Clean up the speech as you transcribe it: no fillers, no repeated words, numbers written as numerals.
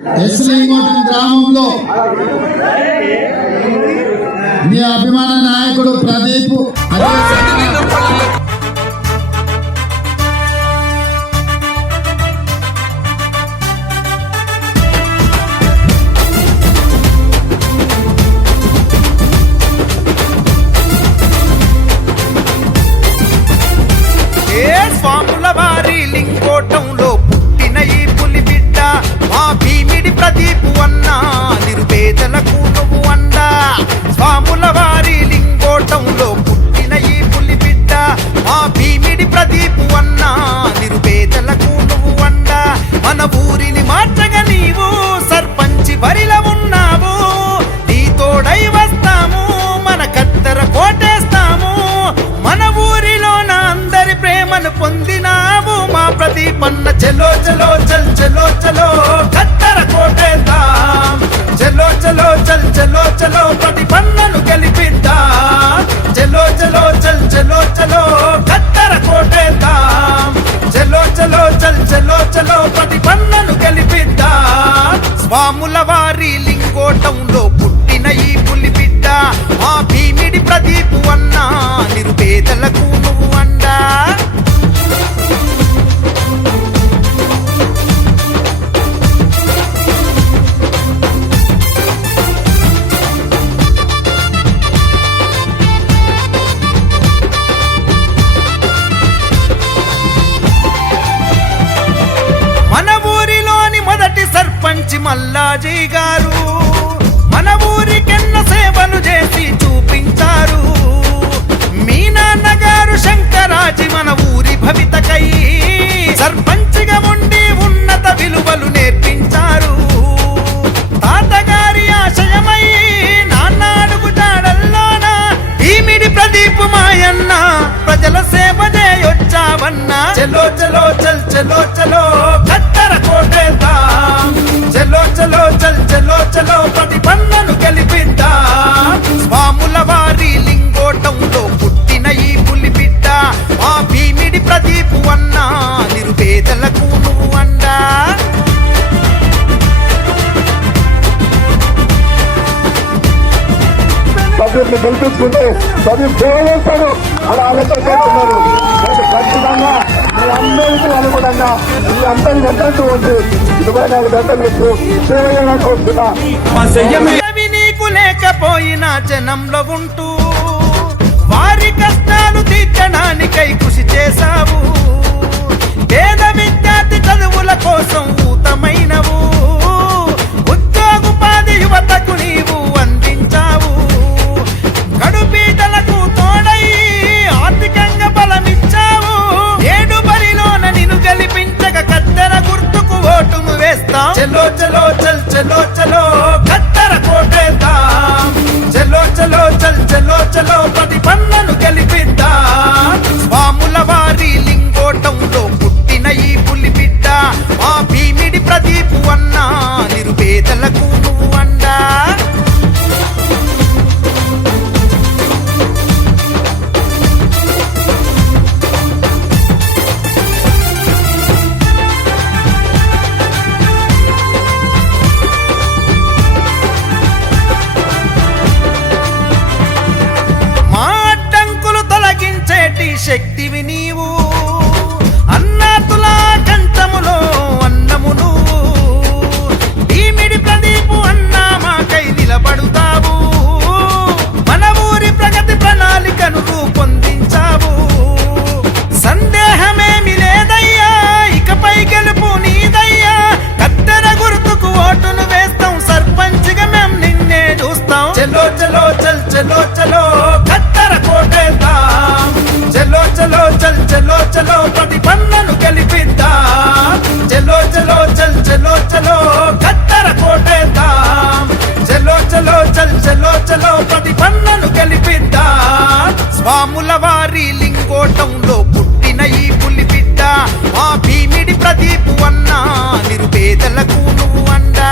ఎస్లింగోటం గ్రామంలో మీ అభిమాన నాయకుడు ప్రదీప్ స్వాముల వారి లింగోటంలో పుట్టిన ఈ పులి బిడ్డ మా భీమిడి ప్రదీపు అన్న నిరుపేదలకు నువ్వు అండ. స్వాముల వారి లింగోటంలో పుట్టిన ఈ పులి బిడ్డ మా భీమిడి ప్రదీపు అన్న నిరుపేదలకు నువ్వు అండ. మన ఊరిని మార్చగా నీవు సర్పంచి బరిలో ఉన్నావు, నీ తోడై వస్తాము, మన కత్తెర కోటేస్తాము. మన ఊరిలోన అందరి ప్రేమను పొందినావు మా ప్రదీపన్న. చలో చలో చల్ చలో చలో కత్తెర కోటేద్దాం, చలో చలో చల్ చలో చలో ప్రదీపన్నను గెలిపిద్దాం. చలో చలో చల్ చలో చలో కత్తెర కోటేద్దాం, చలో చలో చల్ చలో చలో ప్రదీపన్నను గెలిపిద్దాం. స్వాముల వారి లింగోటంలో పుట్టిన ఈ పులి బిడ్డ మా భీమిడి ప్రదీపు అన్న నిరుపేదలకు నువ్వు అండా. మన ఊరిలోని మొదటి సర్పంచ్ మల్లాజీ గారు మన ఊరికెన్న సేవలు చేసి చూపించారు. మీ నాన్నగారు శంకరాజీ మన ఊరి భవితకై సర్పంచ్గా ఉండి ఉన్నత విలువలు నేర్పించారు. తాతగారి ఆశయమై నాన్న అడుగు జాడల్లోన భీమిడి ప్రదీపు మాయన్న ప్రజల సేవ చేయొచ్చావన్నా. చలో చలో చల్ చలో చలో కత్తెర కోటేద్దాం, చలో చలో చల్ చలో చలో ప్రదీపన్నను గెలిపిద్దాం. స్వాముల వారి లింగోటంలో పుట్టిన ఈ పులి బిడ్డ ఆ భీమిడి ప్రదీపు అన్న నిరుపేదలకు నువ్వు అండా. సభ్యుల్ని గెలిపించుకుంటే సభ్యులు సేవ చేస్తాడు అలా ఆలోచన చేస్తున్నారు. ఖచ్చితంగా మీ అందరికీ అనుగుణంగా మీ అందరి గంటలు ఉంది 24 గంటలు సేవ చేయడానికి వస్తున్నా. నీకు లేకపోయినా జనంలో ఉంటూ వారి కష్టాలు తీర్చడానికై కృషి చేశావు. పేద విద్యార్థి చదువుల కోసం ఊతమైనవు, ఉద్యోగోపాధి యువతకు నీవు అందించావు. కడుపీదలకు తోడై ఆర్థికంగా బలమిచ్చావు. ఏడు బరిలోన నిన్ను గెలిపించక కత్తెర గుర్తుకు ఓటును వేస్తాం. చలో చలో చల్ చలో చలో కత్తెర కోటేద్దాం, చలో చలో చల్ చలో చలో ప్రదీపన్నను గెలిపిద్దాం. స్వాముల వారి లింగోటంలో పుట్టిన ఈ పులి బిడ్డ ఆ భీమిడి ప్రదీపు అన్న నిరుపేదలకు నువ్వు అండా. మా అడ్డంకులు తొలగించేటి శక్తివి నీవు, అన్నాతుల కంచములో అన్నము నువ్వు. భీమిడి ప్రదీపు అన్న మాకై నిలబడుతావు, మన ఊరి ప్రగతి ప్రణాళికను రూపొందించావు. సందేహమేమి లేదయ్యా, ఇకపై గెలుపు నీదయ్యా. కత్తెర గుర్తుకు ఓటును వేస్తాం, సర్పంచ్గా మేం నిన్నే చూస్తాం. చలో చలో చల్ చలో చలో కత్తెర కోటేద్దాం, చలో చలో చల్ చలో చలో ప్రదీపన్నను గెలిపిద్దాం. చలో చలో చల్ చలో చలో కత్తెర కోటేద్దాం, చలో చలో చల్ చలో చలో ప్రదీపన్నను గెలిపిద్దాం. స్వాముల వారి లింగోటంలో పుట్టిన ఈ పులి బిడ్డ ఆ భీమిడి ప్రదీపు అన్న నిరుపేదలకు నువ్వు అండా.